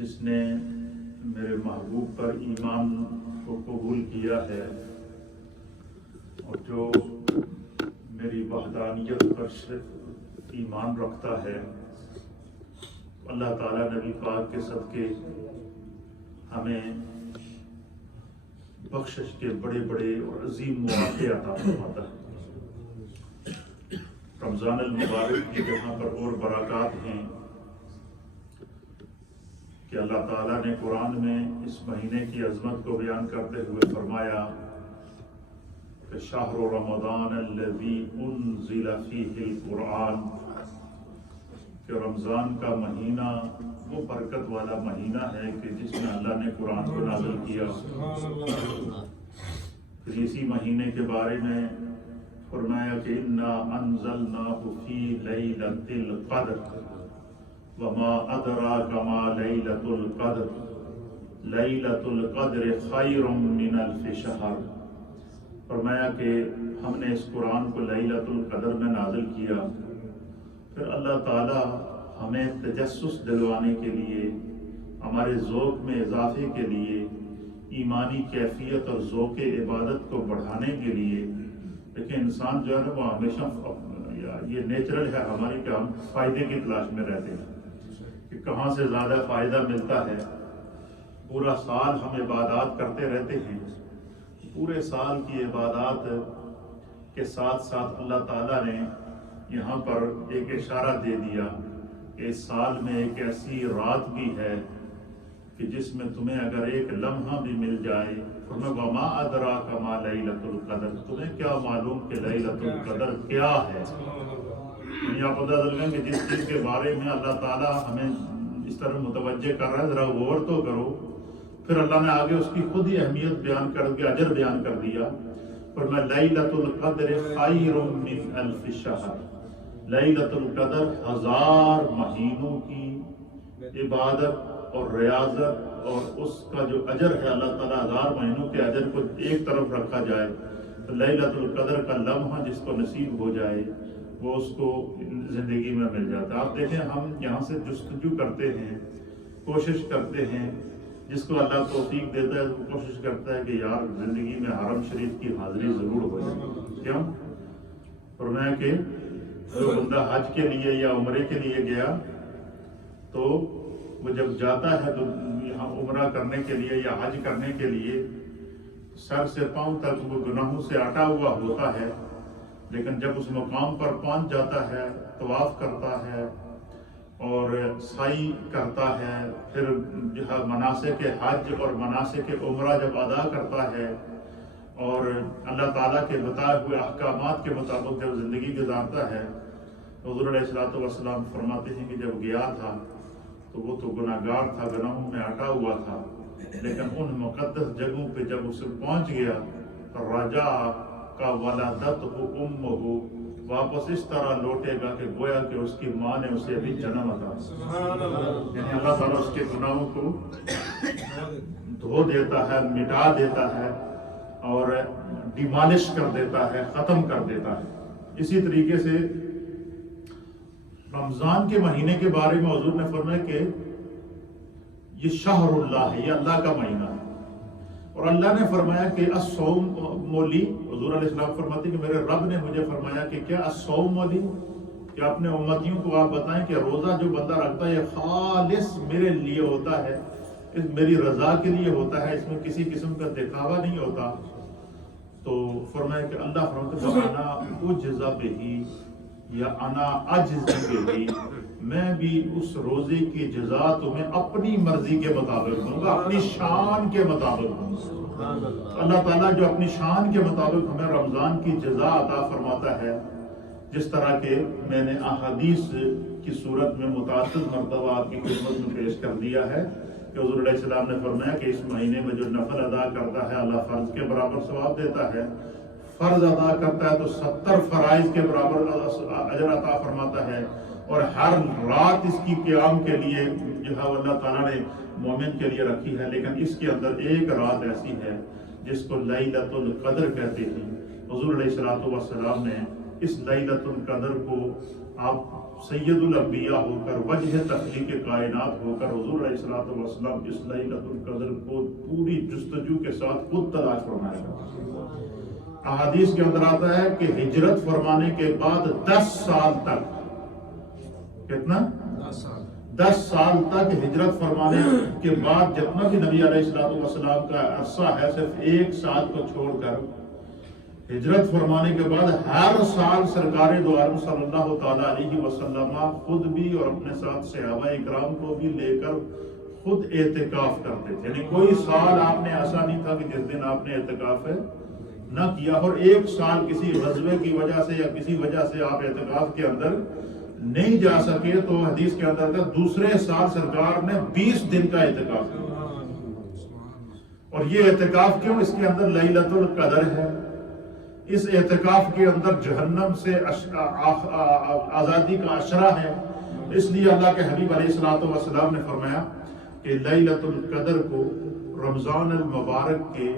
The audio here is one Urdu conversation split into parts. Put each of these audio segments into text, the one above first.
جس نے میرے محبوب پر ایمان کو قبول کیا ہے اور جو میری وحدانیت پر صرف ایمان رکھتا ہے، اللہ تعالیٰ نبی پاک کے صدقے ہمیں بخشش کے بڑے بڑے اور عظیم مواقع عطا فرماتا ہے۔ رمضان المبارک کی جہاں پر اور برکات ہیں کہ اللہ تعالیٰ نے قرآن میں اس مہینے کی عظمت کو بیان کرتے ہوئے فرمایا کہ شہر رمضان الذی انزل فیہ القرآن، کہ رمضان کا مہینہ وہ برکت والا مہینہ ہے کہ جس میں اللہ نے قرآن کو نازل کیا۔ پھر اسی مہینے کے بارے میں فرمایا کہ انا انزلناہ فی لیلۃ القدر وما ادراک ما لیلۃ القدر لیلۃ القدر خیر من الف شہر۔ فرمایا کہ ہم نے اس قرآن کو لیلۃ القدر میں نازل کیا۔ پھر اللہ تعالیٰ ہمیں تجسس دلوانے کے لیے، ہمارے ذوق میں اضافے کے لیے، ایمانی کیفیت اور ذوق عبادت کو بڑھانے کے لیے، لیکن انسان جو ہے نا وہ ہمیشہ یہ نیچرل ہے ہماری کہ ہم فائدے کی تلاش میں رہتے ہیں کہ کہاں سے زیادہ فائدہ ملتا ہے۔ پورا سال ہم عبادات کرتے رہتے ہیں، پورے سال کی عبادات کے ساتھ ساتھ اللہ تعالیٰ نے یہاں پر ایک اشارہ دے دیا کہ اس سال میں ایک ایسی رات بھی ہے کہ جس میں تمہیں اگر ایک لمحہ بھی مل جائے، فرمایا وما ادراک ما لیلۃ القدر، تمہیں کیا معلوم کہ لیلۃ القدر کیا ہے۔ آپ پتہ چل گئے کہ جس چیز کے بارے میں اللہ تعالیٰ ہمیں اس طرح متوجہ کر رہا ہے ذرا غور تو کرو۔ پھر اللہ نے آگے اس کی خود ہی اہمیت بیان کر کے اجر بیان کر دیا، فرمایا لیلۃ القدر خیر من الف شہر، لیلۃ القدر 1000 مہینوں کی عبادت اور ریاضت اور اس کا جو اجر ہے، اللہ تعالیٰ 1000 مہینوں کے اجر کو ایک طرف رکھا جائے تو لیلۃ القدر کا لمحہ جس کو نصیب ہو جائے وہ اس کو زندگی میں مل جاتا ہے۔ آپ دیکھیں ہم یہاں سے جستجو کرتے ہیں، کوشش کرتے ہیں، جس کو اللہ توفیق دیتا ہے وہ کوشش کرتا ہے کہ یار زندگی میں حرم شریف کی حاضری ضرور ہو جائے۔ کیوں؟ فرمایا کہ جو بندہ حج کے لیے یا عمرے کے لیے گیا تو وہ جب جاتا ہے تو یہاں عمرہ کرنے کے لیے یا حج کرنے کے لیے سر سے پاؤں تک وہ گناہوں سے اٹا ہوا ہوتا ہے، لیکن جب اس مقام پر پہنچ جاتا ہے، طواف کرتا ہے اور سعی کرتا ہے، پھر جو ہے مناسک حج اور مناسک عمرہ جب ادا کرتا ہے اور اللہ تعالیٰ کے بتائے ہوئے احکامات کے مطابق جب زندگی گزارتا ہے، حضور علیہ الصلوۃ والسلام فرماتے ہیں کہ جب گیا تھا تو وہ تو گناہگار تھا، گناہوں میں اٹا ہوا تھا، لیکن ان مقدس جگہوں پہ جب اسے پہنچ گیا تو رجا کا ولادتہ امہ، واپس اس طرح لوٹے گا کہ گویا کہ اس کی ماں نے اسے ابھی جنم عطا کیا۔ یعنی اللہ تعالیٰ اس کے گناہوں کو دھو دیتا ہے، مٹا دیتا ہے اور ڈیمالش کر دیتا ہے، ختم کر دیتا ہے۔ اسی طریقے سے رمضان کے مہینے کے بارے میں حضور نے فرمایا کہ یہ شہر اللہ ہے، یہ اللہ کا مہینہ ہے، اور اللہ نے فرمایا کہ الصوم مولی، حضور علیہ السلام فرماتے ہیں کہ میرے رب نے مجھے فرمایا کہ کیا الصوم مولی، کہ اپنے امتیوں کو آپ بتائیں کہ روزہ جو بندہ رکھتا ہے یہ خالص میرے لیے ہوتا ہے، میری رضا کے لیے ہوتا ہے، اس میں کسی قسم کا دکھاوا نہیں ہوتا۔ تو فرمایا کہ اللہ فرماتے ہیں انا اجزا بہی یا انا اجزی بہی، میں بھی اس روزے کی جزا تمہیں اپنی مرضی کے مطابق دوں گا، اپنی شان کے مطابق دوں گا۔ اللہ تعالیٰ جو اپنی شان کے مطابق ہمیں رمضان کی جزا عطا فرماتا ہے، جس طرح کہ میں نے احادیث کی صورت میں متعدد مرتبہ آپ کی خدمت میں پیش کر دیا ہے کہ حضور علیہ السلام نے فرمایا کہ اس مہینے میں جو نفل ادا کرتا ہے اللہ فرض کے برابر ثواب دیتا ہے، فرض ادا کرتا ہے تو 70 فرائض کے برابر اجر عطا فرماتا ہے، اور ہر رات اس کی قیام کے لیے جو ہے اللہ تعالیٰ نے مومن کے لیے رکھی ہے، لیکن اس کے اندر ایک رات ایسی ہے جس کو لیلۃ القدر کہتے ہیں۔ حضور علیہ الصلوۃ والسلام نے اس لیلۃ القدر کو آپ سید الانبیاء ہو کر، وجہ تخلیق کائنات ہو کر، حضور علیہ الصلوۃ والسلام اس لیلۃ القدر کو پوری جستجو کے ساتھ خود تلاش فرمایا۔ احادیث کے اندر آتا ہے کہ ہجرت فرمانے کے بعد 10 سال تک، کتنا؟ 10 سال تک ہجرت فرمانے کے بعد جتنا بھی نبی علیہ الصلوۃ والسلام کا عرصہ ہے، صرف 1 سال کو چھوڑ کر ہجرت فرمانے کے بعد ہر سال سرکار دو عالم صلی اللہ تعالی علیہ وسلم خود بھی اور اپنے ساتھ صحابہ اکرام کو بھی لے کر خود اعتکاف کرتے تھے۔ یعنی کوئی سال آپ نے ایسا نہیں تھا کہ جس دن آپ نے اعتکاف نہ کیا، اور 1 سال کسی غزوے کی وجہ سے یا کسی وجہ سے آپ اعتکاف کے اندر نہیں جا سکے تو حدیث کے اندر تھا دوسرے سال سرکار نے 20 دن کا اعتکاف کیا۔ اور یہ اعتکاف کیوں؟ اس کے اندر لیلۃ القدر ہے، اس اعتکاف کے اندر جہنم سے آزادی کا عشرہ ہے۔ اس لیے اللہ کے حبیب علیہ الصلوۃ والسلام نے فرمایا کہ لیلۃ القدر کو رمضان المبارک کے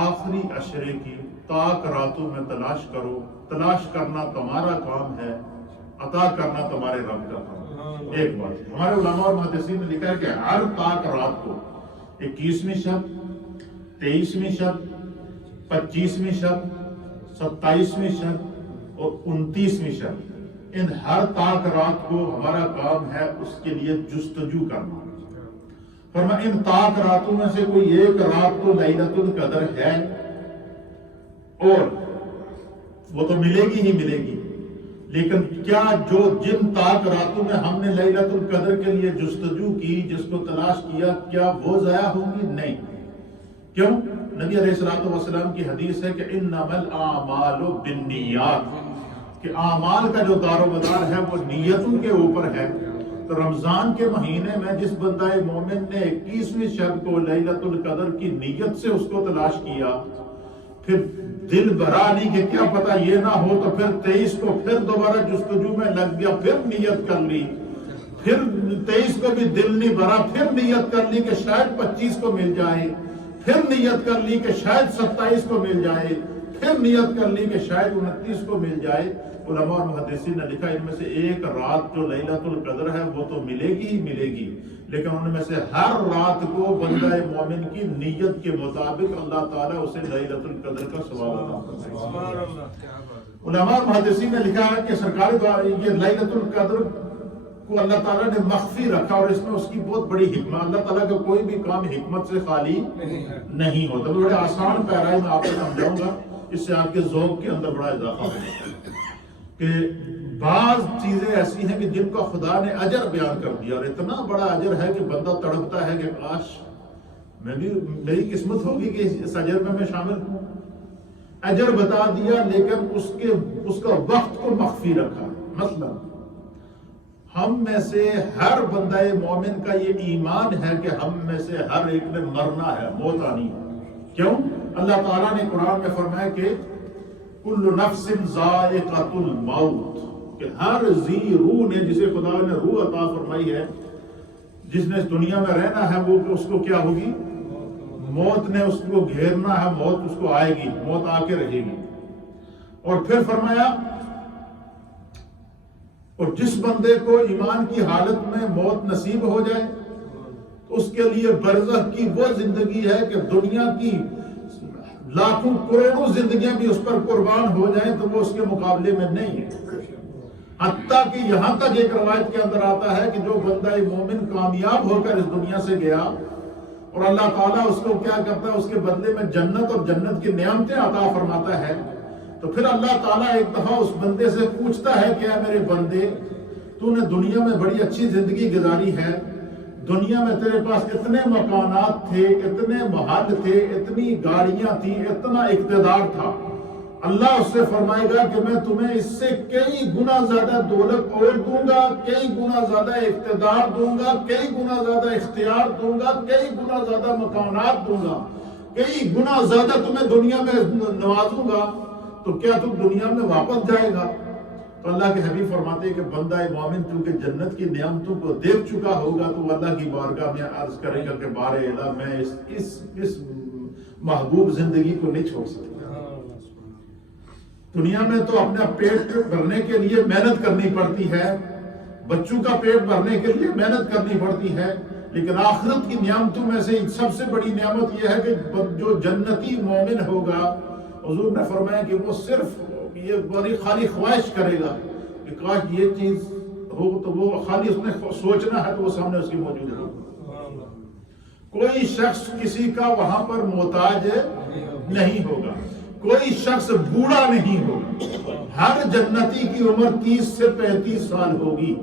آخری عشرے کی طاق راتوں میں تلاش کرو۔ تلاش کرنا تمہارا کام ہے، عطا کرنا تمہارے رب کا کام۔ ایک بات ہمارے علماء اور محدثین نے لکھا ہے کہ ہر طاق رات کو 21ویں شب، 23ویں شب، 25ویں شب، 27ویں شب اور 29ویں شب، ان ہر طاق رات کو ہمارا کام ہے اس کے لیے جستجو کرنا۔ فرمایا ان طاق راتوں میں سے کوئی ایک رات تو لیلۃ القدر ہے، اور وہ تو ملے گی ہی ملے گی، لیکن کیا جن طاق راتوں میں ہم نے لیلۃ القدر کے لیے جستجو کی، جس کو تلاش کیا، کیا وہ ضائع ہوں گی؟ نہیں۔ کیوں؟ نبی علیہ الصلوۃ والسلام کی حدیث ہے کہ انما الاعمال بالنیات، کہ اعمال کا جو دار و مدار ہے وہ نیتوں کے اوپر ہے۔ تو رمضان کے مہینے میں جس بندہ مومن نے 21ویں شب کو لیلۃ القدر کی نیت سے اس کو تلاش کیا، پھر دل بھرا نہیں کہ کیا پتہ یہ نہ ہو، تو پھر 23 کو پھر دوبارہ جستجو میں لگ گیا، پھر نیت کر لی، پھر 23 کو بھی دل نہیں بھرا، پھر نیت کر لی کہ شاید 25 کو مل جائے، پھر نیت کر لی کہ شاید 27 کو مل جائے، پھر نیت کر لی کہ شاید 29 کو مل جائے۔ علماء اور محدثین نے لکھا ان میں سے ایک رات جو لیلۃ القدر ہے وہ تو ملے گی ہی ملے گی، لیکن ان میں سے ہر رات کو بندہ مومن کی نیت کے مطابق اللہ تعالیٰ اسے لیلۃ القدر کا ثواب عطا فرمائے گا۔ علماء اور محدثین نے لکھا ہے کہ سرکار یہ لیلۃ القدر کو اللہ تعالیٰ نے مخفی رکھا، اور اس میں اس کی بہت بڑی حکمت، اللہ تعالیٰ کا کوئی بھی کام حکمت سے خالی نہیں ہوتا۔ بڑے آسان پیرائے میں آپ کو سمجھاؤں گا، اس سے آپ کے ذوق کے اندر بڑا اضافہ ہوگا کہ بعض چیزیں ایسی ہیں کہ جن کا خدا نے اجر بیان کر دیا، اور اتنا بڑا اجر ہے کہ بندہ تڑپتا ہے کہ کاش میری قسمت ہوگی کہ اس اجر میں شامل ہوں۔ اجر بتا دیا لیکن اس کا وقت کو مخفی رکھا۔ مثلا ہم میں سے ہر بندہ مومن کا یہ ایمان ہے کہ ہم میں سے ہر ایک نے مرنا ہے، موت آنی ہے۔ کیوں؟ اللہ تعالیٰ نے قرآن میں فرمایا کہ کل نفس ذائقۃ الموت، کہ ہر ذی روح نے، جسے خدا نے روح عطا فرمائی ہے، جس نے اس دنیا میں رہنا ہے، وہ اس کو کیا ہوگی؟ موت نے اس کو گھیرنا ہے، موت اس کو آئے گی، موت آ کے رہے گی۔ اور پھر فرمایا اور جس بندے کو ایمان کی حالت میں موت نصیب ہو جائے تو اس کے لیے برزخ کی وہ زندگی ہے کہ دنیا کی لاکھوں کروڑوں زندگیاں بھی اس پر قربان ہو جائیں تو وہ اس کے مقابلے میں نہیں ہے۔ حتیٰ کہ یہاں تک ایک روایت کے اندر آتا ہے کہ جو بندہ مومن کامیاب ہو کر اس دنیا سے گیا اور اللہ تعالیٰ اس کو کیا کرتا ہے، اس کے بدلے میں جنت اور جنت کی نعمتیں عطا فرماتا ہے، تو پھر اللہ تعالیٰ ایک دفعہ اس بندے سے پوچھتا ہے کہ اے میرے بندے، تو نے دنیا میں بڑی اچھی زندگی گزاری ہے، دنیا میں تیرے پاس اتنے مکانات تھے، اتنے محل تھے، اتنی گاڑیاں تھیں، اتنا اقتدار تھا۔ اللہ اس سے فرمائے گا کہ میں تمہیں اس سے کئی گنا زیادہ دولت اور دوں گا، کئی گنا زیادہ اقتدار دوں گا، کئی گنا زیادہ اختیار دوں گا، کئی گنا زیادہ مکانات دوں گا، کئی گنا زیادہ تمہیں دنیا میں نوازوں گا، تو کیا تم دنیا میں واپس جائے گا؟ تو اللہ کے حبیب فرماتے ہیں کہ بندہ مومن چونکہ جنت کی نعمتوں کو دیکھ چکا ہوگا تو وہ اللہ کی بارگاہ میں عرض کرے گا کہ بار الہ میں اس محبوب زندگی کو نہیں چھوڑ سکتا۔ دنیا میں تو اپنا پیٹ بھرنے کے لیے محنت کرنی پڑتی ہے، بچوں کا پیٹ بھرنے کے لیے محنت کرنی پڑتی ہے، لیکن آخرت کی نعمتوں میں سے سب سے بڑی نعمت یہ ہے کہ جو جنتی مومن ہوگا، حضور نے فرمایا کہ وہ صرف یہ بڑی خالی خواہش کرے گا کہ کاش یہ چیز ہو، تو وہ خالی اس نے سوچنا ہے تو وہ سامنے اس کی موجود ہو۔ کوئی شخص کسی کا وہاں پر محتاج نہیں ہوگا، کوئی شخص بوڑھا نہیں ہوگا۔ ہر جنتی کی عمر 30 سے 35 سال ہوگی،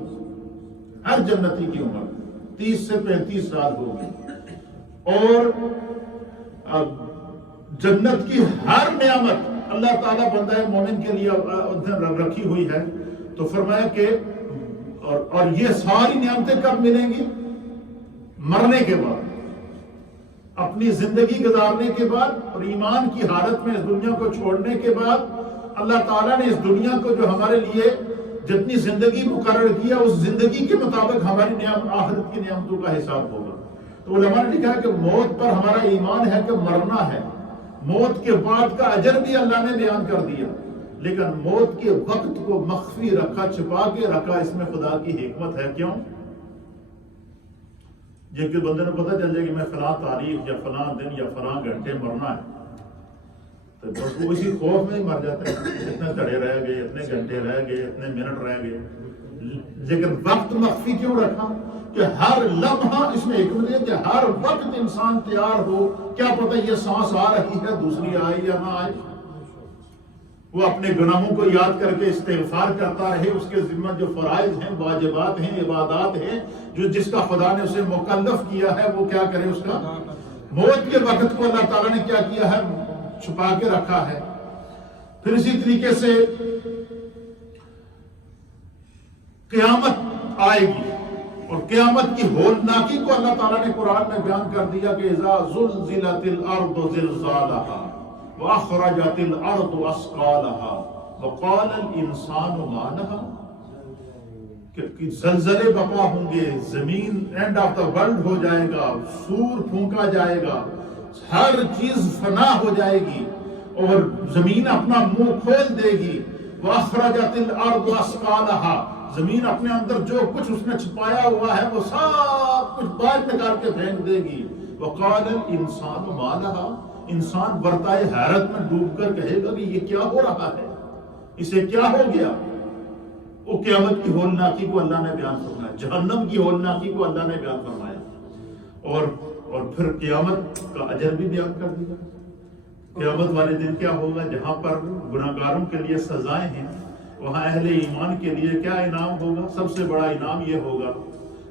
ہر جنتی کی عمر 30 سے 35 سال ہوگی، اور جنت کی ہر نعمت اللہ تعالیٰ بندہ مومن کے لیے رکھی ہوئی ہے۔ تو فرمایا کہ اور یہ ساری نعمتیں کب ملیں گی؟ مرنے کے بعد، اپنی زندگی گزارنے کے بعد، اور ایمان کی حالت میں اس دنیا کو چھوڑنے کے بعد اللہ تعالیٰ نے اس دنیا کو جو ہمارے لیے جتنی زندگی مقرر کیا، اس زندگی کے مطابق ہماری آخرت کی نعمتوں کا حساب ہوگا۔ تو علماء نے لکھا ہے کہ موت پر ہمارا ایمان ہے کہ مرنا ہے، موت کے بعد کا اجر بھی اللہ نے بیان کر دیا، لیکن موت کے وقت کو مخفی رکھا، چھپا کے رکھا، اس میں خدا کی حکمت ہے۔ کیوں؟ جن کے بندے نے پتہ چل جائے کہ میں فلاں تاریخ یا فلاں دن یا فلاں گھنٹے مرنا ہے، تو بس وہ اسی خوف میں ہی مر جاتے ہیں، اتنے تڑے رہ گئے، اتنے گھنٹے رہ گئے، اتنے منٹ رہ گئے۔ لیکن وقت مخفی کیوں رکھا؟ کہ ہر لمحہ، اس میں حکمت ہے کہ ہر وقت انسان تیار ہو، کیا پتہ یہ سانس آ رہی ہے، دوسری آئے یا نہ آئے۔ وہ اپنے گناہوں کو یاد کر کے استغفار کرتا رہے، اس کے ذمہ جو فرائض ہیں، واجبات ہیں، عبادات ہیں، جو جس کا خدا نے اسے مکلف کیا ہے، وہ کیا کرے اس کا۔ موت کے وقت کو اللہ تعالیٰ نے کیا کیا ہے؟ چھپا کے رکھا ہے۔ پھر اسی طریقے سے قیامت آئے گی، اور قیامت کی ہولناکی کو اللہ تعالیٰ نے قرآن میں بیان کر دیا کہ اذا زلزلت الارض زلزالها واخرجت الارض اثقالها وقال الانسان ما لها، کہ زلزلے بپا ہوں گے، زمین اینڈ آف دا ورلڈ ہو جائے گا، سور پھونکا جائے گا، ہر چیز فنا ہو جائے گی، اور زمین اپنا منہ کھول دے گی۔ واخرجت الارض اثقالها، زمین اپنے اندر جو کچھ اس نے چھپایا ہوا ہے وہ سب کچھ باہر نکال کے پھینک دے گی۔ وقال الانسان ما لها، انسان برتائے حیرت میں ڈوب کر کہے گا کہ یہ کیا ہو رہا ہے، اسے کیا ہو گیا۔ وہ قیامت کی ہولناکی کو اللہ نے بیان فرمایا، جہنم کی ہولناکی کو اللہ نے بیان فرمایا، اور پھر قیامت کا اجر بھی بیان کر دیا۔ قیامت والے دن کیا ہوگا؟ جہاں پر گناہگاروں کے لیے سزائیں ہیں، وہاں اہل ایمان کے لیے کیا انعام ہوگا؟ سب سے بڑا انعام یہ ہوگا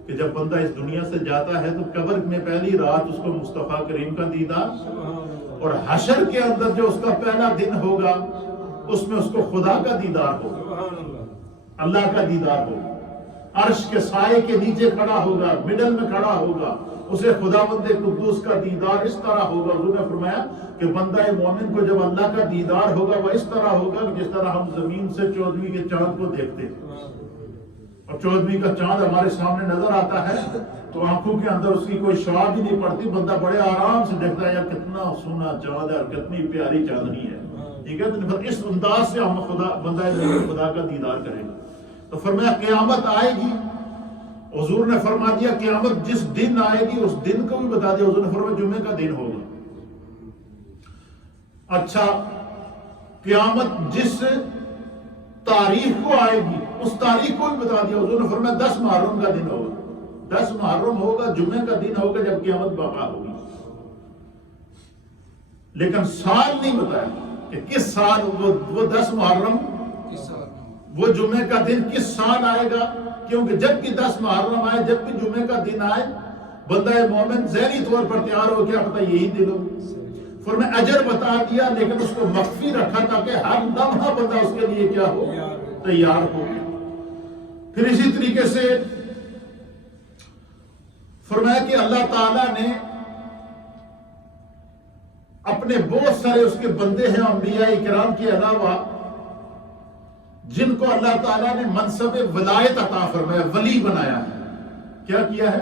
کہ جب بندہ اس دنیا سے جاتا ہے تو قبر میں پہلی رات اس کو مصطفیٰ کریم کا دیدار، اور حشر کے اندر جو اس کا پہلا دن ہوگا اس میں اس کو خدا کا دیدار ہوگا، اللہ کا دیدار ہوگا، عرش کے سائے کے نیچے کھڑا ہوگا، مڈل میں کھڑا ہوگا، اسے خداوند قدوس کا دیدار اس طرح ہوگا۔ حضور نے فرمایا کہ بندہ مومن کو جب اللہ کا دیدار ہوگا وہ اس طرح ہوگا کہ جس طرح ہم زمین سے 14ویں کے چاند کو دیکھتے ہیں، اور 14ویں کا چاند ہمارے سامنے نظر آتا ہے تو آنکھوں کے اندر اس کی کوئی شعاع بھی نہیں پڑتی، بندہ بڑے آرام سے دیکھتا ہے یار کتنا سونا چاند ہے اور کتنی پیاری چاندنی ہے، ٹھیک ہے۔ تو اس انداز سے ہم بندہ خدا کا دیدار کرے گا۔ تو فرمایا قیامت آئے گی، حضور نے فرما دیا قیامت جس دن آئے گی اس دن کو بھی بتا دیا، حضور نے فرمایا جمعے کا دن ہوگا۔ اچھا، قیامت جس تاریخ کو آئے گی اس تاریخ کو بھی بتا دیا، حضور نے فرمایا 10 محرم کا دن ہوگا، 10 محرم ہوگا، جمعے کا دن ہوگا جب قیامت برپا ہوگی۔ لیکن سال نہیں بتایا کہ کس سال وہ 10 محرم، وہ جمعے کا دن کس سال آئے گا، کیونکہ جب بھی 10 محرم آئے، جب بھی جمعے کا دن آئے، بندہ مومن ذہنی طور پر تیار ہو، کیا پتہ یہی دن ہو۔ فرمایا اجر بتا دیا، لیکن اس کو مخفی رکھا تاکہ ہر لمحہ بندہ اس کے لیے کیا ہو، تیار ہو۔ پھر اسی طریقے سے فرمایا کہ اللہ تعالیٰ نے اپنے بہت سارے اس کے بندے ہیں انبیاء کرام کے علاوہ جن کو اللہ تعالیٰ نے منصب ولایت عطا فرمایا، ولی بنایا ہے۔ کیا کیا ہے؟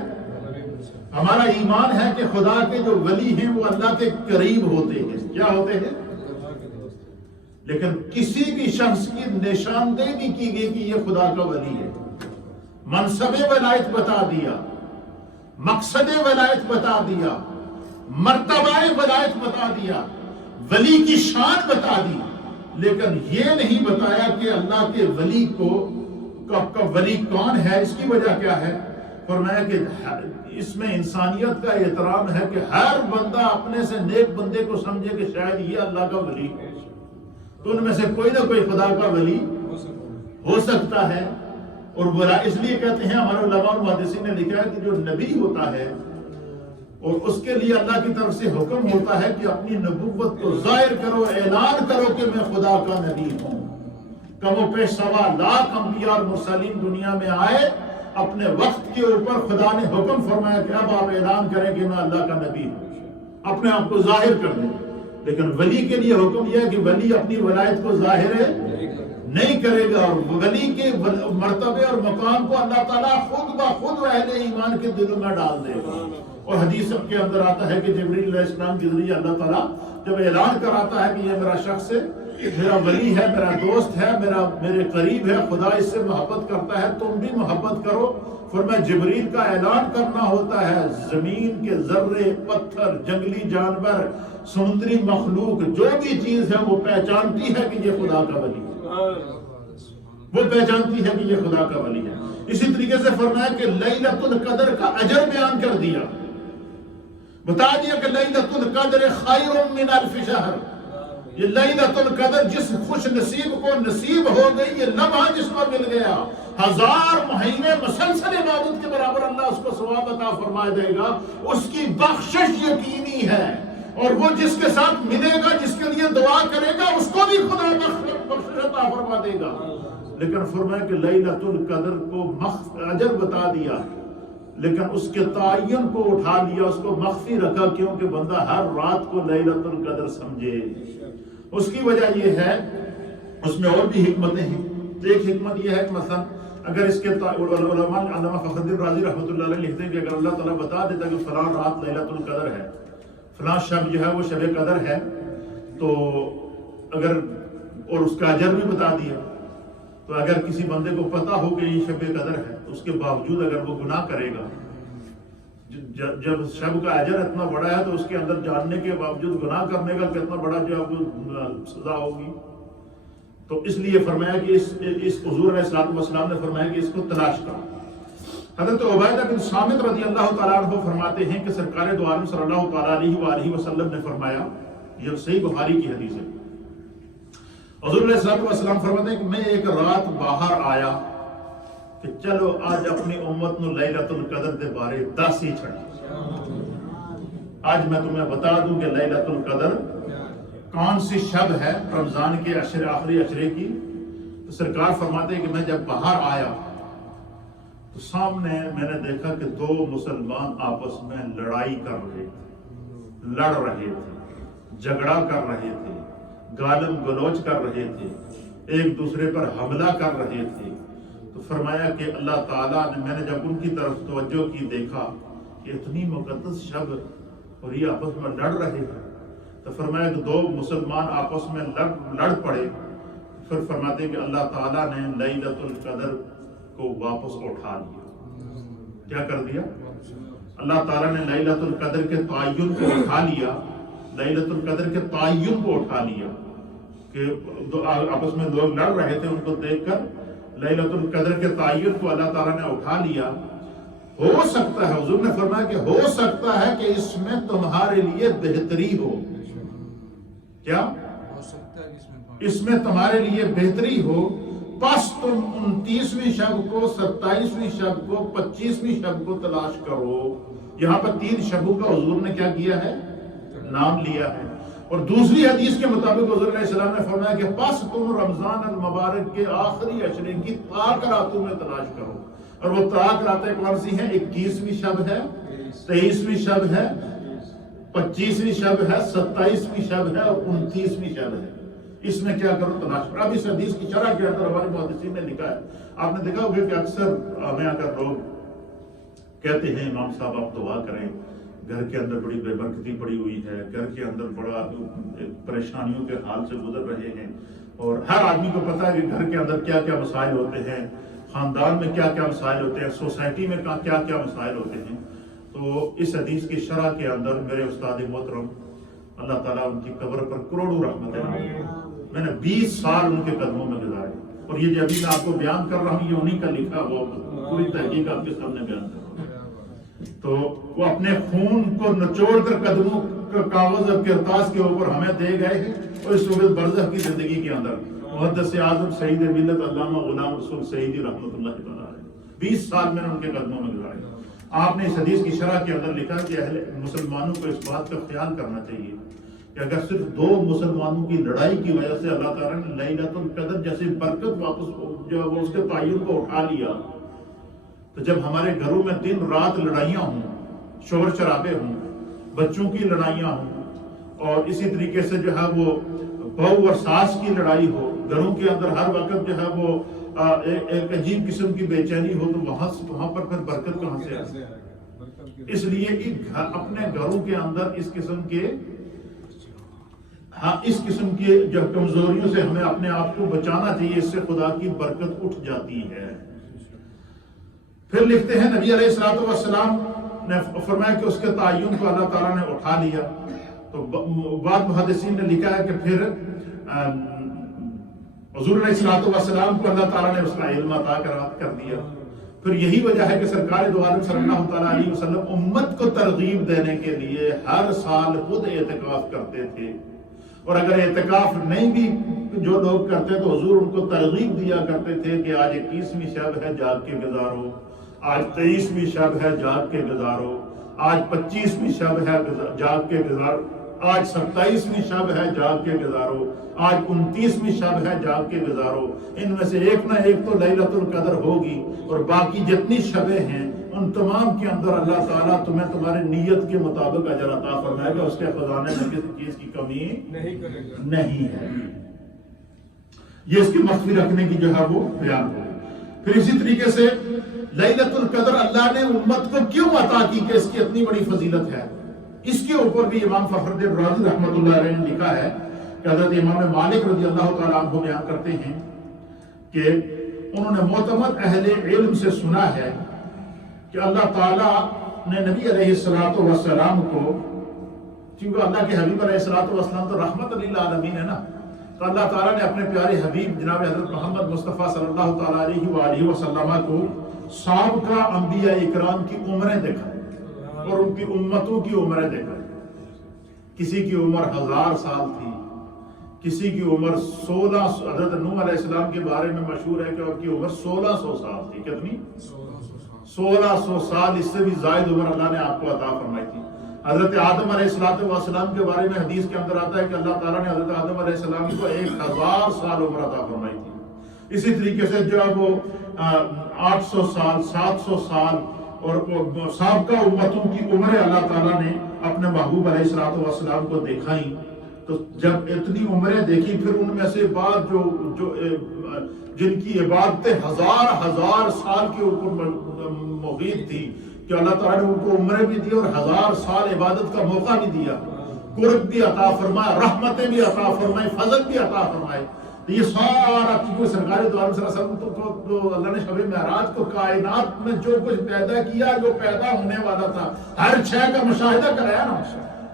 ہمارا ایمان ہے کہ خدا کے جو ولی ہیں وہ اللہ کے قریب ہوتے ہیں۔ کیا ہوتے ہیں؟ لیکن کسی بھی شخص کی نشاندہی نہیں کی گئی کہ یہ خدا کا ولی ہے. منصب ولایت بتا دیا، مقصد ولایت بتا دیا، مرتبہ ولایت بتا دیا، ولی کی شان بتا دی، لیکن یہ نہیں بتایا کہ اللہ کے ولی کا ولی کون ہے، اس کی وجہ کیا ہے. فرمایا کہ اس میں انسانیت کا احترام ہے کہ ہر بندہ اپنے سے نیک بندے کو سمجھے کہ شاید یہ اللہ کا ولی ہے، تو ان میں سے کوئی نہ کوئی خدا کا ولی ہو سکتا ہے. اور اس لیے کہتے ہیں ہمارے علماء اور محدثین نے لکھا ہے کہ جو نبی ہوتا ہے اور اس کے لیے اللہ کی طرف سے حکم ہوتا ہے کہ اپنی نبوت کو ظاہر کرو، اعلان کرو کہ میں خدا کا نبی ہوں. کم و بیش 1.25 لاکھ انبیاء اور مرسلین دنیا میں آئے، اپنے وقت کے اوپر خدا نے حکم فرمایا کہ اب آپ اعلان کریں کہ میں اللہ کا نبی ہوں، اپنے آپ کو ظاہر کر دیں. لیکن ولی کے لیے حکم یہ ہے کہ ولی اپنی ولایت کو ظاہر نہیں کرے گا، اور ولی کے مرتبے اور مقام کو اللہ تعالیٰ خود بخود اہل ایمان کے دلوں میں ڈال دے گا. اور حدیث کے اندر آتا ہے کہ جبریل علیہ السلام کے ذریعے اللہ تعالیٰ جب اعلان کراتا ہے کہ یہ میرا شخص ہے، میرا ولی ہے، میرا دوست ہے، میرے قریب ہے، خدا اس سے محبت کرتا ہے، تم بھی محبت کرو. فرمایا جبریل کا اعلان کرنا ہوتا ہے، زمین کے ذرے، پتھر، جنگلی جانور، سمندری مخلوق، جو بھی چیز ہے وہ پہچانتی ہے کہ یہ خدا کا ولی ہے، وہ پہچانتی ہے کہ یہ خدا کا ولی ہے. اسی طریقے سے فرمایا کہ لیلۃ القدر کا اجر بیان کر دیا، بتا دیا کہ لیلۃ القدر خیر من الف شہر. یہ لیلۃ القدر جس خوش نصیب کو نصیب ہو گئی، یہ لمحہ جس کو مل گیا، 1000 مہینے مسلسل عبادت کے برابر اللہ اس کو ثواب عطا فرما دے گا. اس کی بخشش یقینی ہے، اور وہ جس کے ساتھ ملے گا، جس کے لیے دعا کرے گا، اس کو بھی خدا بخشش عطا فرما دے گا. لیکن فرمایا کہ لیلۃ القدر کو اجر بتا دیا، لیکن اس کے تعین کو اٹھا لیا، اس کو مخفی رکھا، کیونکہ بندہ ہر رات کو لیلۃ القدر سمجھے. اس کی وجہ یہ ہے، اس میں اور بھی حکمتیں ہیں. ایک حکمت یہ ہے کہ مثلا اگر اس کے علماء علامہ فخر الدین رازی رحمۃ اللہ علیہ لکھتے ہیں کہ اگر اللہ تعالیٰ بتا دیتا کہ فلاں رات لیلۃ القدر ہے، فلاں شب جو ہے وہ شب قدر ہے، تو اگر اور اس کا اجر بھی بتا دیا، تو اگر کسی بندے کو پتا ہو کہ یہ شب قدر ہے، اس کے باوجود اگر وہ گناہ کرے گا، جب شب کا اجر اتنا بڑا ہے تو اس کے اندر جاننے کے باوجود گناہ کرنے کا کتنا بڑا جو سزا ہوگی. تو اس لیے فرمایا کہ اس حضور علیہ السلام نے فرمایا کہ اس کو تلاش کرو. حضرت عبیدہ بن صامت رضی اللہ تعالیٰ عنہ فرماتے ہیں کہ سرکار دو عالم صلی اللہ تعالیٰ علیہ وآلہ وسلم نے فرمایا، یہ صحیح بخاری کی حدیث ہے، حضور علیہ السلام فرماتے ہیں کہ میں ایک رات باہر آیا کہ چلو آج اپنی امت نو لیلۃ القدر دے بارے دس ہی چھڑی. آج میں تمہیں بتا دوں کہ لیلۃ القدر کون سی شب ہے رمضان کے آخری عشرے کی. تو سرکار فرماتے ہیں کہ میں جب باہر آیا تو سامنے میں نے دیکھا کہ 2 مسلمان آپس میں لڑائی کر رہے تھے، لڑ رہے تھے، جھگڑا کر رہے تھے، گالم گلوچ کر رہے تھے، ایک دوسرے پر حملہ کر رہے تھے. تو فرمایا کہ اللہ تعالیٰ نے، میں نے جب ان کی طرف توجہ کی، دیکھا کہ اتنی مقدس شب اور یہ آپس میں لڑ رہے ہیں. تو فرمایا کہ 2 مسلمان آپس میں لڑ پڑے. پھر فرماتے ہیں کہ اللہ تعالیٰ نے لیلۃ القدر کو واپس اٹھا لیا. کیا کر دیا؟ اللہ تعالیٰ نے لیلۃ القدر کے تعین کو اٹھا لیا، لیلۃ القدر کے تعین کو اٹھا لیا کہ آپس میں لوگ لڑ رہے تھے، ان کو دیکھ کر لیلۃ القدر کے تعین کو اللہ تعالیٰ نے اٹھا لیا. ہو سکتا ہے، حضور نے فرمایا کہ ہو سکتا ہے کہ اس میں تمہارے لیے بہتری ہو. کیا اس میں تمہارے لیے بہتری ہو، پس تم 29ویں شب کو، 27ویں شب کو، 25ویں شب کو تلاش کرو. یہاں پر 3 شبوں کا حضور نے کیا کیا ہے؟ نام لیا ہے. اور دوسری حدیث کے مطابق حضور علیہ السلام نے فرمایا کہ پس تم رمضان المبارک کے آخری عشرے کی طاق راتوں میں تلاش کرو. اور وہ طاق راتیں کون سی ہیں؟ 21ویں شب ہے، 23ویں شب ہے، 25ویں شب ہے، 27ویں شب ہے اور 29ویں شب ہے. اس میں کیا کرو؟ تلاش کرو. اب اس حدیث کی شرح کے اندر ہمارے محدثین نے لکھا ہے، آپ نے دیکھا ہوگا کہ اکثر ہمیں اگر لوگ کہتے ہیں امام صاحب آپ دعا کریں، گھر کے اندر بڑی بے برکتی پڑی ہوئی ہے، گھر کے اندر بڑا پریشانیوں کے حال سے گزر رہے ہیں، اور ہر آدمی کو پتہ ہے کہ گھر کے اندر کیا کیا مسائل ہوتے ہیں، خاندان میں کیا کیا مسائل ہوتے ہیں، سوسائٹی میں کیا کیا مسائل ہوتے ہیں۔ تو اس حدیث کی شرح کے اندر میرے استاد محترم اللہ تعالیٰ ان کی قبر پر کروڑوں رحمتیں، میں نے 20 سال ان کے قدموں میں گزارے، اور یہ جو ابھی میں آپ کو بیان کر رہا ہوں یہ انہیں کا لکھا وہ پوری تحقیق آپ کے سامنے بیان کر رہا ہوں۔ تو وہ اپنے خون کو نچوڑ کر قدموں کا کاغذ اور کرتاس کے اوپر ہمیں دے گئے ہیں، اور اس وقت برزخ کی زندگی کے اندر محدث اعظم سعید ملت علامہ غلام رسول سعیدی رحمۃ اللہ تعالیٰ علیہ 20 سال میں نے ان کے قدموں میں گزارے۔ آپ نے اس حدیث کی شرح کے اندر لکھا کہ اہل مسلمانوں کو اس بات کا خیال کرنا چاہیے کہ اگر صرف 2 مسلمانوں کی لڑائی کی وجہ سے اللہ تعالیٰ نے لیلۃ القدر جیسی برکت واپس جو وہ اس کے تعین کو اٹھا لیا، تو جب ہمارے گھروں میں دن رات لڑائیاں ہوں، شور شرابے ہوں، بچوں کی لڑائیاں ہوں، اور اسی طریقے سے جو ہے وہ بہو اور ساس کی لڑائی ہو، گھروں کے اندر ہر وقت جو ہے وہ ایک عجیب قسم کی بے چینی ہو، تو وہاں پر پھر برکت کہاں سے آئے؟ اس لیے اپنے گھروں کے اندر اس قسم کے جو کمزوریوں سے ہمیں اپنے آپ کو بچانا چاہیے، اس سے خدا کی برکت اٹھ جاتی ہے۔ پھر لکھتے ہیں نبی علیہ الصلوۃ والسلام نے فرمایا کہ اس کے تعین کو اللہ تعالیٰ نے اٹھا لیا، تو بعض محدثین نے لکھا ہے کہ پھر حضور علیہ الصلوۃ والسلام کو اللہ تعالیٰ نے اس کا علم عطا کر دیا۔ پھر یہی وجہ ہے کہ سرکار دو عالم صلی اللہ تعالیٰ علیہ وسلم امت کو ترغیب دینے کے لیے ہر سال خود اعتکاف کرتے تھے، اور اگر اعتکاف نہیں بھی جو لوگ کرتے تو حضور ان کو ترغیب دیا کرتے تھے کہ آج 21ویں شب ہے جاگ کے گزارو، آج 23ویں شب ہے جاگ کے گزارو، آج 25ویں شب ہے جاگ کے گزارو، آج 27ویں شب ہے جاگ کے گزارو، آج 29ویں شب ہے جاگ کے گزارو۔ ان میں سے ایک نہ ایک تو لیلۃ القدر ہوگی، اور باقی جتنی شبیں ہیں ان تمام کے اندر اللہ تعالیٰ تمہیں تمہارے نیت کے مطابق اجر عطا فرمائے گا، اس کے خزانے میں کسی چیز کی کمی نہیں ہے۔ یہ اس کی مخفی رکھنے کی جو ہے وہ بیان ہو۔ پھر اسی طریقے سے لیلۃ القدر اللہ نے امت کو کیوں عطا کی کہ اس کی اتنی بڑی فضیلت ہے، اس کے اوپر بھی امام فخر الدین رازی رحمۃ اللہ علیہ نے لکھا ہے کہ حضرت امام مالک رضی اللہ تعالیٰ عنہ بیان کرتے ہیں کہ انہوں نے معتمد اہل علم سے سنا ہے کہ اللہ تعالیٰ نے نبی علیہ الصلوۃ والسلام کو، کیونکہ اللہ کے حبیب علیہ الصلوۃ والسلام تو رحمت للعالمین ہے نا، تو اللہ تعالیٰ نے اپنے پیارے حبیب جناب حضرت محمد مصطفیٰ صلی اللہ تعالیٰ علیہ وآلہ وسلم کو سابقہ انبیاء اکرام کی عمریں دکھائیں اور ان کی امتوں کی عمریں دکھائیں۔ کسی کی عمر 1000 سال تھی، کسی کی عمر 16، حضرت نوح علیہ السلام کے بارے میں مشہور ہے کہ ان کی عمر 1600 سال تھی۔ کتنی؟ 1600 سال، اس سے بھی زائد عمر اللہ نے آپ کو عطا فرمائی تھی۔ حضرت آدم علیہ السلام کے بارے میں حدیث کے اندر آتا ہے کہ اللہ تعالیٰ نے حضرت آدم علیہ السلام کو 1000 سال عمر عطا فرمائی تھی۔ اسی طریقے سے جو ہے وہ 800 سال، 700 سال اور سابقہ امتوں کی عمریں اللہ تعالیٰ نے اپنے محبوب علیہ السلام کو دکھائیں۔ تو جب اتنی عمریں دیکھی، پھر ان میں سے بعض جو جن کی عبادتیں 1000 سال کے اوپر محیط تھی، کہ اللہ تعالیٰ نے ان کو عمریں بھی دی اور 1000 سال عبادت کا موقع بھی دیا، قرب بھی عطا فرمایا، رحمتیں بھی عطا فرمائے، فضل بھی عطا فرمائے۔ تو یہ سارا چیز سرکار دو عالم صلی اللہ علیہ وسلم تو اللہ نے شب معراج کو کائنات میں جو کچھ پیدا کیا، جو پیدا ہونے والا تھا، ہر شے کا مشاہدہ کرایا نا۔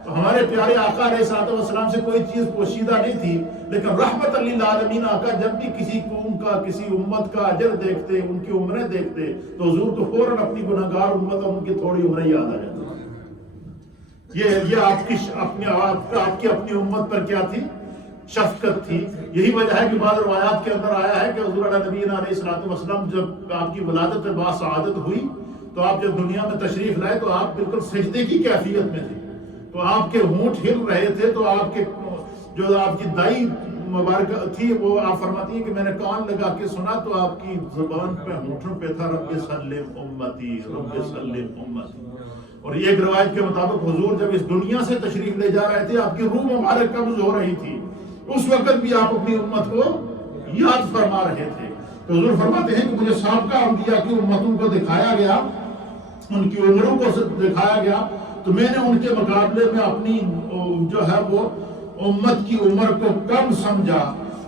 تو ہمارے پیارے آقا علیہ الصلوۃ والسلام سے کوئی چیز پوشیدہ نہیں تھی، لیکن رحمت للعالمین آقا جب بھی کسی قوم کا، کسی امت کا اجر دیکھتے، ان کی عمریں دیکھتے، تو حضور کو فوراً اپنی گناہگار امت اور ان کی تھوڑی عمریں یاد آ جاتی۔ یہ آپ کی اپنی امت پر کیا تھی؟ شفقت تھی۔ یہی وجہ ہے کہ بعض روایات کے اندر آیا ہے کہ حضور نبی علیہ الصلوۃ والسلام جب آپ کی ولادت با سعادت ہوئی، تو آپ جب دنیا میں تشریف لائے تو آپ بالکل سجدے کی کیفیت میں تھے، تو آپ کے ہونٹ ہل رہے تھے، تو آپ کے جو آپ کی دائی مبارکہ تھی وہ آپ فرماتی ہیں کہ میں نے کان لگا کے سنا تو آپ کی زبان پہ، ہونٹوں پہ تھا رب سلم امتی، رب سلم امتی۔ اور یہ ایک روایت کے مطابق حضور جب اس دنیا سے تشریف لے جا رہے تھے، آپ کی روح مبارک قبض ہو رہی تھی، اس وقت بھی آپ اپنی امت کو یاد فرما رہے تھے۔ تو حضور فرماتے ہیں کہ مجھے سابقہ انبیاء کی امتوں کو دکھایا گیا، ان کی عمروں کو دکھایا گیا، تو میں نے ان کے مقابلے میں اپنی جو ہے وہ امت کی عمر کو کم سمجھا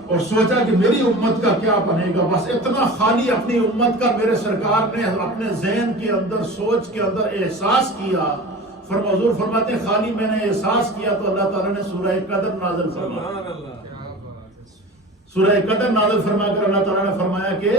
اور سوچا کہ میری امت کا کیا بنے گا. بس اتنا خالی اپنی امت کا میرے سرکار نے اپنے ذہن کے اندر سوچ کے اندر احساس کیا. حضور فرماتے ہیں خالی میں نے احساس کیا تو اللہ تعالیٰ نے سورہ قدر نازل فرمایا. سورہ قدر نازل فرما کر اللہ تعالیٰ نے فرمایا کہ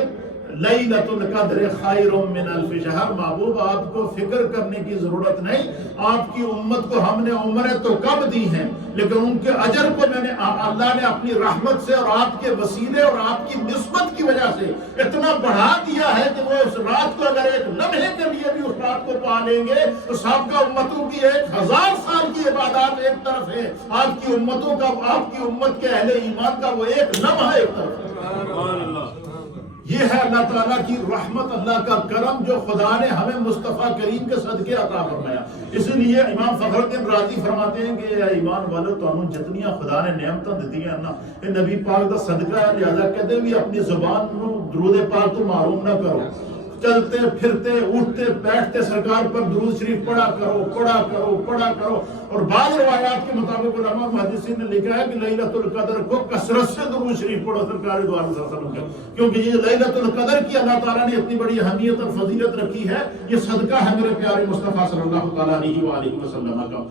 لیلۃ القدر خیر من الف شہر. محبوب آپ کو فکر کرنے کی ضرورت نہیں. آپ کی امت کو ہم نے عمریں تو کم دی ہیں لیکن ان کے اجر کو میں نے اللہ نے اپنی رحمت سے اور آپ کے وسیلے اور آپ کی نسبت کی وجہ سے اتنا بڑھا دیا ہے کہ وہ اس رات کو اگر ایک لمحے کے لیے بھی اس رات کو پا لیں گے تو سابقہ امتوں کی 1000 سال کی عبادات ایک طرف ہے, آپ کی امتوں کا, آپ کی امت کے اہل ایمان کا وہ ایک لمحہ ایک طرف ہے. یہ ہے اللہ تعالیٰ کی رحمت, اللہ کا کرم جو خدا نے ہمیں مصطفیٰ کریم کے صدقے عطا فرمایا. اس لیے امام فخر الدین رازی فرماتے ہیں کہ اے ایمان والو تمہیں جتنیاں خدا نے نعمتیں دیتی ہیں نا یہ نبی پاک دا صدقہ ہے, لہذا کہتے بھی اپنی زبان کو درود پاک تو معروم نہ کرو. چلتے پھرتے اٹھتے بیٹھتے سرکار پر درود شریف پڑھا کرو پڑھا کرو پڑھا کرو. اور بعض روایات کے مطابق علماء محدثین نے لکھا ہے کہ لیلۃ القدر کو کثرت سے درود شریف پڑھو سرکار دو عالم صلی اللہ علیہ وسلم کا, کیونکہ یہ لیلۃ القدر کی اللہ تعالیٰ نے اتنی بڑی اہمیت اور فضیلت رکھی ہے. یہ صدقہ ہے میرے پیارے مصطفیٰ صلی اللہ تعالیٰ علیہ وآلہ وسلم کا.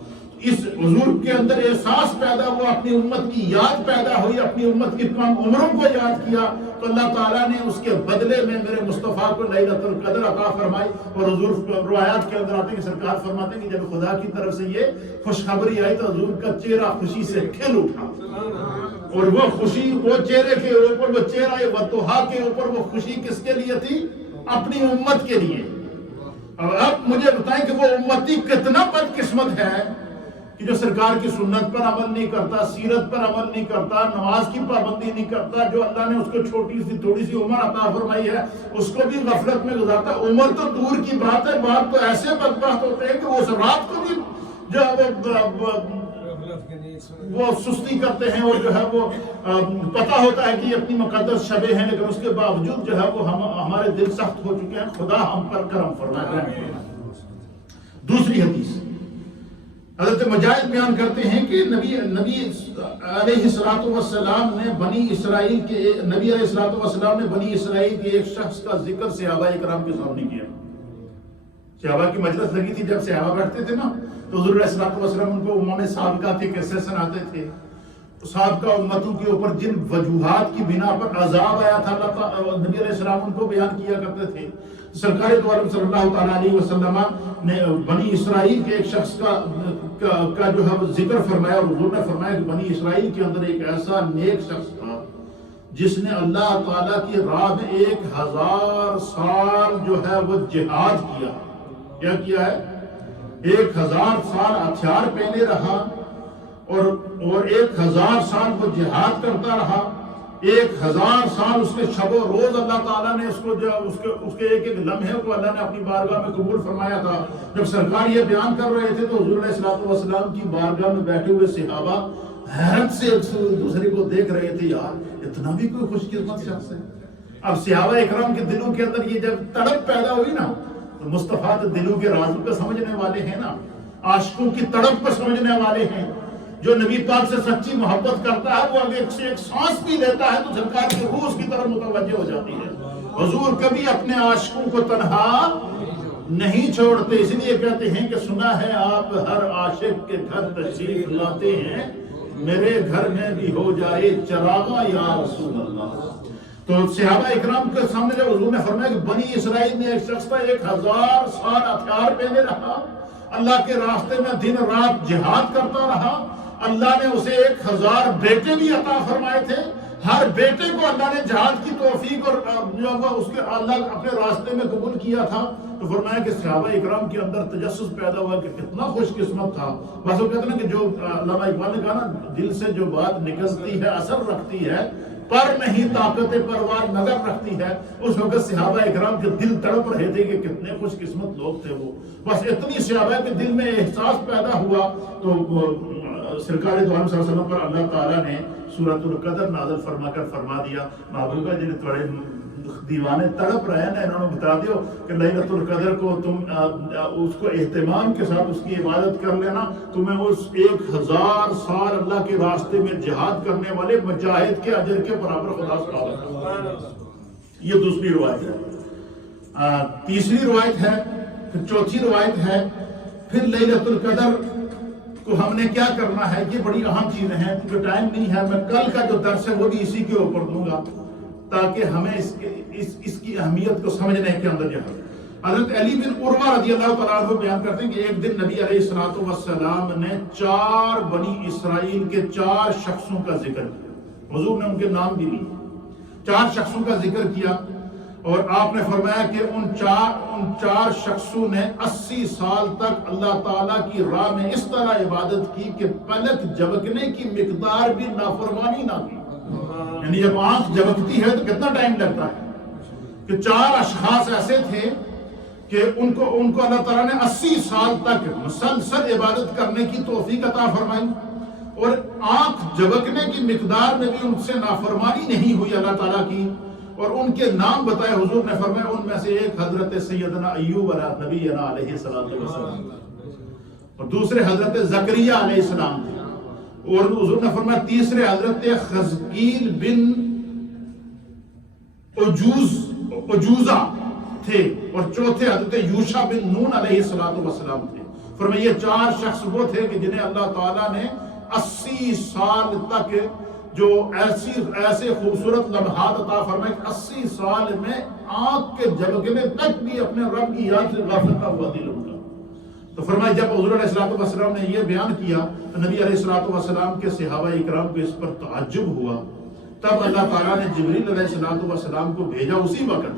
اس حضور کے اندر احساس پیدا ہوا, اپنی امت کی یاد پیدا ہوئی, اپنی امت کی کم عمروں کو یاد کیا تو اللہ تعالیٰ نے اس کے بدلے میں میرے مصطفیٰ کو لیلۃ القدر عطا فرمائی. اور حضور روایات کے اندر آتے ہیں کہ سرکار فرماتے ہیں کہ جب خدا کی طرف سے یہ خوشخبری آئی تو حضور کا چہرہ خوشی سے کھل اٹھا. اور وہ خوشی وہ چہرے کے اوپر, وہ چہرہ وضحا کے اوپر وہ خوشی کس کے لیے تھی؟ اپنی امت کے لیے. اب مجھے بتائیں کہ وہ امتی کتنا بدقسمت ہے کہ جو سرکار کی سنت پر عمل نہیں کرتا, سیرت پر عمل نہیں کرتا, نماز کی پابندی نہیں کرتا, جو اللہ نے اس کو چھوٹی سی تھوڑی سی عمر عطا فرمائی ہے اس کو بھی غفلت میں گزارتا. عمر تو دور کی بات ہے, بات تو ایسے بدبخت ہوتے ہیں کہ وہ اس رات کو بھی جو وہ سستی کرتے ہیں اور جو ہے وہ پتہ ہوتا ہے کہ یہ اپنی مقدس شبیں ہیں لیکن اس کے باوجود جو ہے وہ ہمارے دل سخت ہو چکے ہیں. خدا ہم پر کرم فرمائے. دوسری حدیث حضرت مجاہد بیان کرتے ہیں کہ نبی علیہ السلام نے بنی اسرائیل کے نبی علیہ السلام نے بنی اسرائیل کے ایک شخص کا ذکر صحابہ کرام کے سامنے کیا. صحابہ کی مجلس لگی تھی, جب صحابہ بیٹھتے تھے نا تو حضور علیہ السلام ان کو امام سابقہ کے قصے سناتے تھے. سابقہ امتوں کے اوپر جن وجوہات کی بنا پر عذاب آیا تھا اللہ تعالیٰ نبی علیہ السلام ان کو بیان کیا کرتے تھے. سرکار دو عالم صلی اللہ تعالیٰ علیہ وسلم نے بنی اسرائیل کے ایک شخص کا جو ہے ذکر فرمایا اور حضور نے فرمایا کہ بنی اسرائیل کے اندر ایک ایسا نیک شخص تھا جس نے اللہ تعالیٰ کی راہ میں 1000 سال جو ہے وہ جہاد کیا. کیا کیا ہے؟ 1000 سال ہتھیار پہنے رہا اور 1000 سال وہ جہاد کرتا رہا. 1000 سال اس کے شب و روز اللہ تعالیٰ نے اس کے ایک ایک لمحے کو اللہ نے اپنی بارگاہ میں قبول فرمایا تھا. جب سرکار یہ بیان کر رہے تھے تو حضور علیہ السلام کی بارگاہ میں بیٹھے ہوئے صحابہ حیرت سے ایک دوسرے کو دیکھ رہے تھے, یار اتنا بھی کوئی خوش قسمت شخص ہے. اب صحابہ اکرام کے دلوں کے اندر یہ جب تڑپ پیدا ہوئی نا تو مصطفیٰ تو دلوں کے رازوں کو سمجھنے والے ہیں نا, عاشقوں کی تڑپ کو سمجھنے والے ہیں. جو نبی پاک سے سچی محبت کرتا ہے وہ اگر ایک سانس بھی لیتا ہے تو سرکار کی روح اس کی طرف متوجہ ہو جاتی ہے. حضور کبھی اپنے عاشقوں کو تنہا نہیں چھوڑتے, اس لیے کہتے ہیں کہ سنا ہے آپ ہر عاشق کے گھر تشریف لاتے ہیں, میرے گھر میں بھی ہو جائے چراغاں یا رسول اللہ. تو صحابہ اکرام کے سامنے جب حضور نے فرمایا کہ بنی اسرائیل میں ایک شخص تھا 1000 سال ہتھیار پہنے رہا, اللہ کے راستے میں دن رات جہاد کرتا رہا. اللہ نے اسے 1000 بیٹے بھی عطا فرمائے تھے. ہر بیٹے کو اللہ نے جہاد کی توفیق اور اس کے اللہ اپنے راستے میں قبول کیا تھا. تو فرمایا کہ صحابہ اکرام کے اندر تجسس پیدا ہوا کہ کتنا خوش قسمت تھا. بس وہ کہتے ہیں کہ جو علامہ اقبال نے کہا نا, دل سے جو بات نکلتی ہے اثر رکھتی ہے, پر نہیں طاقت پروار نظر رکھتی ہے. اس وقت صحابہ اکرام کے دل تڑپ رہے تھے کہ کتنے خوش قسمت لوگ تھے وہ. بس اتنی صحابہ کے دل میں احساس پیدا ہوا تو سرکار دو عالم صلی اللہ علیہ وسلم پر اللہ تعالیٰ نے سورۃ القدر نازل فرما کر فرما دیا, محبوبہ جن تھوڑے دیوانے تڑپ رہے ہیں نا، انہوں نے بتا دیو کہ لیلۃ القدر کو تم اس کو اہتمام کے ساتھ اس کی عبادت کر لینا، تمہیں اس 1000 سال اللہ کے راستے میں جہاد کرنے والے مجاہد کے اجر کے برابر خدا سے۔ یہ دوسری روایت ہے۔ تیسری روایت ہے، پھر چوتھی روایت ہے، پھر لیلۃ القدر کو ہم نے کیا کرنا ہے، یہ بڑی اہم چیزیں ہیں، کیونکہ ٹائم نہیں ہے، میں کل کا جو درس ہے وہ بھی اسی کے اوپر دوں گا تاکہ ہمیں اس کی اہمیت کو سمجھنے کے اندر جو ہے۔ حضرت علی بن عروہ رضی اللہ تعالیٰ عنہ بیان کرتے ہیں کہ ایک دن نبی علیہ السلام نے 4 بنی اسرائیل کے 4 شخصوں کا ذکر کیا، حضور نے ان کے نام بھی لیے، 4 شخصوں کا ذکر کیا، اور آپ نے فرمایا کہ ان چار شخصوں نے 80 سال تک اللہ تعالیٰ کی راہ میں اس طرح عبادت کی کہ پلک جھپکنے کی مقدار بھی نافرمانی نہ کی۔ یعنی جب آنکھ جھپکتی ہے تو کتنا ٹائم لگتا ہے، کہ 4 اشخاص ایسے تھے کہ ان کو اللہ تعالیٰ نے 80 سال تک مسلسل عبادت کرنے کی توفیق عطا فرمائی، اور آنکھ جھپکنے کی مقدار میں بھی ان سے نافرمانی نہیں ہوئی اللہ تعالیٰ کی، اور ان کے نام بتائے۔ حضور نے فرمایا ان میں سے ایک حضرت سیدنا ایوب نبینا علیہ السلام، اور دوسرے حضرت زکریا علیہ السلام تھے، اور حضور نے فرمایا تیسرے حضرت خزقیل بن عجوزہ تھے، اور چوتھے حضرت یوشع بن نون علیہ السلام تھے۔ فرمایا یہ 4 شخص وہ تھے کہ جنہیں اللہ تعالیٰ نے 80 سال تک جو ایسے خوبصورت لمحات عطا فرمائے کہ 80 سال میں آنکھ کے جھپکنے تک بھی اپنے رب کی یاد سے غافل نہ ہوا دل ان کا۔ تو فرمایا جب حضور علیہ السلام نے یہ بیان کیا تو نبی علیہ السلام کے صحابہ اکرام کو اس پر تعجب ہوا، تب اللہ تعالیٰ نے جبریل علیہ السلام کو بھیجا اسی وقت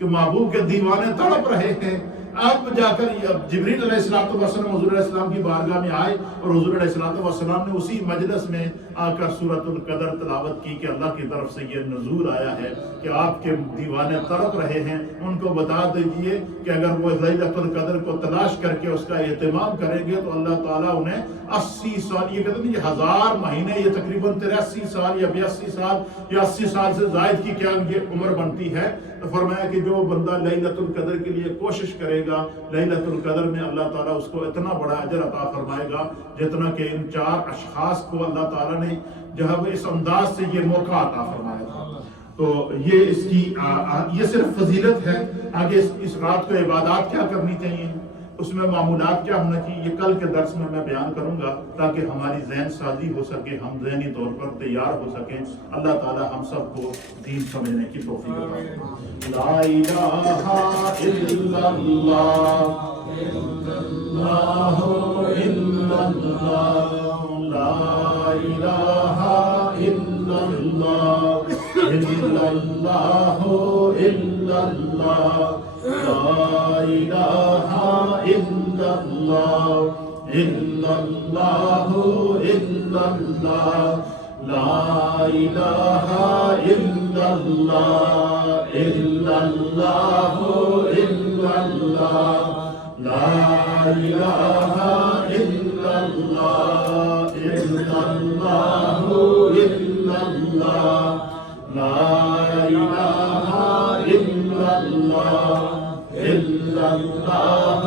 کہ محبوب کے دیوانے تڑپ رہے ہیں۔ اب جا کر جبریل علیہ السلام حضور علیہ السلام کی بارگاہ میں آئے، اور حضور علیہ السلام نے اسی مجلس میں آ کر سورۃ القدر تلاوت کی کہ اللہ کی طرف سے یہ نزول آیا ہے کہ آپ کے دیوانے تڑپ رہے ہیں، ان کو بتا دیجئے کہ اگر وہ لیلۃ القدر کو تلاش کر کے اس کا اہتمام کریں گے تو اللہ تعالیٰ انہیں 80 سال، یہ کہتے ہیں یہ 1000 مہینے، یہ تقریباً 83 سال یا 82 سال یا 80 سال سے زائد کی کیا یہ عمر بنتی ہے۔ تو فرمایا کہ جو بندہ لیلۃ القدر کے لیے کوشش کرے گا، لیلۃ القدر میں اللہ تعالیٰ اس کو اتنا بڑا اجر عطا فرمائے گا جتنا کہ ان 4 اشخاص کو اللہ تعالیٰ نے جو ہے اس انداز سے یہ موقع عطا فرمایا تھا۔ تو یہ اس کی یہ صرف فضیلت ہے۔ آگے اس رات کو عبادات کیا کرنی چاہیے، اس میں معمولات کیا ہونا چاہیے، یہ کل کے درس میں بیان کروں گا تاکہ ہماری ذہن سازی ہو سکے، ہم ذہنی طور پر تیار ہو سکیں۔ اللہ تعالی ہم سب کو دین سمجھنے کی توفیق عطا فرمائے۔ لا الہ الا اللہ، اللہ الا اللہ، لا الہ الا اللہ، الا اللہ الا اللہ، لا الہ الا اللہ، الا اللہ الا اللہ، لا الہ الا اللہ، الا اللہ الا اللہ، لا الہ الا اللہ، الا اللہ الا اللہ، لا الہ الا اللہ، الا اللہ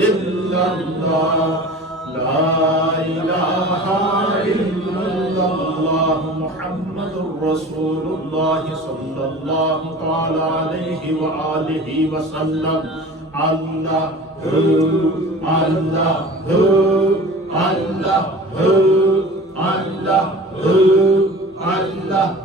الا اللہ، لا الہ الا اللہ، محمد رسول اللہ صلی اللہ تعالی علیہ وآلہ وسلم۔ اللہ اللہ اللہ اللہ اللہ اللہ اللہ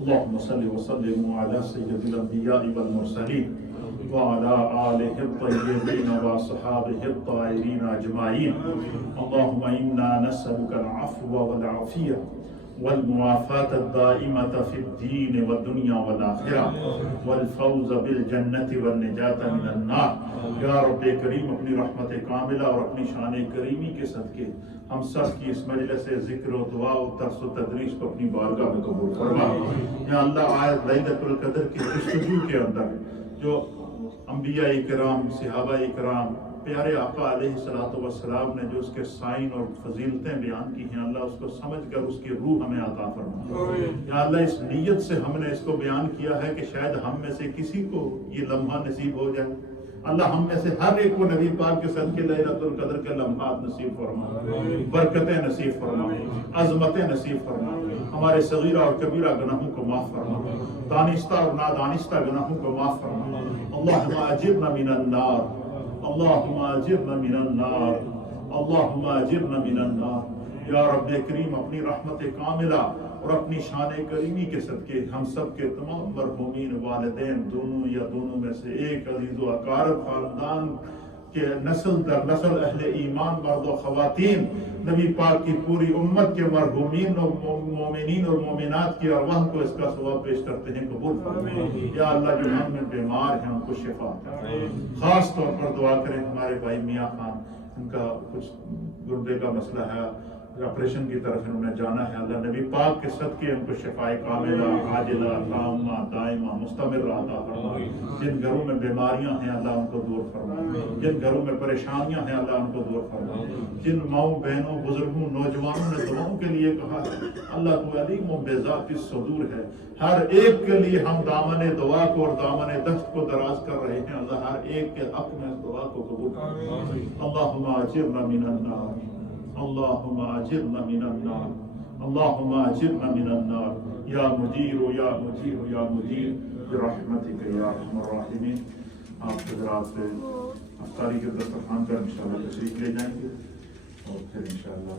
اللهم صل وسلم على سيد الانبياء والمرسلين وعلى آله الطيبين وصحابه الطاهرين أجمعين. اللهم إنا نسألك العفو والعافية والموافاة الدائمة في الدين والدنيا والآخرة والفوز بالجنة والنجاة من النار. یا رب کریم اپنی رحمت کاملہ اور اپنی شان کریمی کے صدقے ہم سب کی اس مجلس ذکر و دعا و درس و تدریس کو اپنی بارگاہ میں قبول فرما. یا اللہ آیت لیلۃ القدر کی جستجو کے اندر جو انبیاء کرام، صحابہ کرام، پیارے آقا علیہ السلام نے جو اس کے سائن اور فضیلتیں بیان کی ہیں، اللہ اس کو سمجھ کر اس کی روح ہمیں عطا فرما. یا اللہ اس نیت سے ہم نے اس کو بیان کیا ہے کہ شاید ہم میں سے کسی کو یہ لمحہ نصیب ہو جائے. اللہ ہم میں سے ہر ایک کو نبی پاک کے صدقے لیلۃ القدر کے لمحات نصیب فرما، برکتیں نصیب فرما، عظمتیں نصیب فرما. ہمارے صغیرہ اور کبیرہ گناہوں کو معاف فرما، دانستہ اور نادانستہ گناہوں کو معاف فرما. اللہم اجرنا من النار، اللہم اجرنا من النار، اللہم اجرنا من النار. یا رب کریم اپنی رحمت کاملہ اور اپنی شان کریمی کے صدقے ہم سب کے تمام مرحومین والدین، دونوں یا دونوں میں سے ایک، عزیز و اقارب، خاندان کے نسل در نسل اہل ایمان، مرد و خواتین، نبی پاک کی پوری امت کے مرحومین اور مومنین اور مومنات کی ارواح کو اس کا ثواب پیش کرتے ہیں، قبول فرما. یا اللہ جو ہم میں بیمار ہیں ان کو شفا دے. خاص طور پر دعا کریں ہمارے بھائی میاں خان، ان کا کچھ گردے کا مسئلہ ہے، آپریشن کی طرف انہوں نے جانا ہے. اللہ نبی پاک کے صدقے ان کو شفائے کاملہ، عاجلہ، تامہ، دائمہ، مستمرہ عطا فرما. جن گھروں میں بیماریاں ہیں اللہ ان کو دور فرما، جن گھروں میں پریشانیاں ہیں اللہ ان کو دور فرما. جن ماؤں، بہنوں، بزرگوں، نوجوانوں نے دعاؤں کے لیے کہا ہے، اللہ تو علیم و بذات الصدور ہے. ہر ایک کے لیے ہم دامن دعا کو اور دامن دست کو دراز کر رہے ہیں. اللہ ہر ایک کے حق میں اس دعا کو قبول فرما. اللہم اجرنا من النار، اللہم اجرنا من النار، اللہم اجرنا من النار. یا مجیر یا مجیر یا مجیر برحمتک یا ارحم الراحمین. آپ حضرات سے افطاری کے دسترخوان پر انشاءاللہ تشریف لے جائیں گے اور پھر انشاءاللہ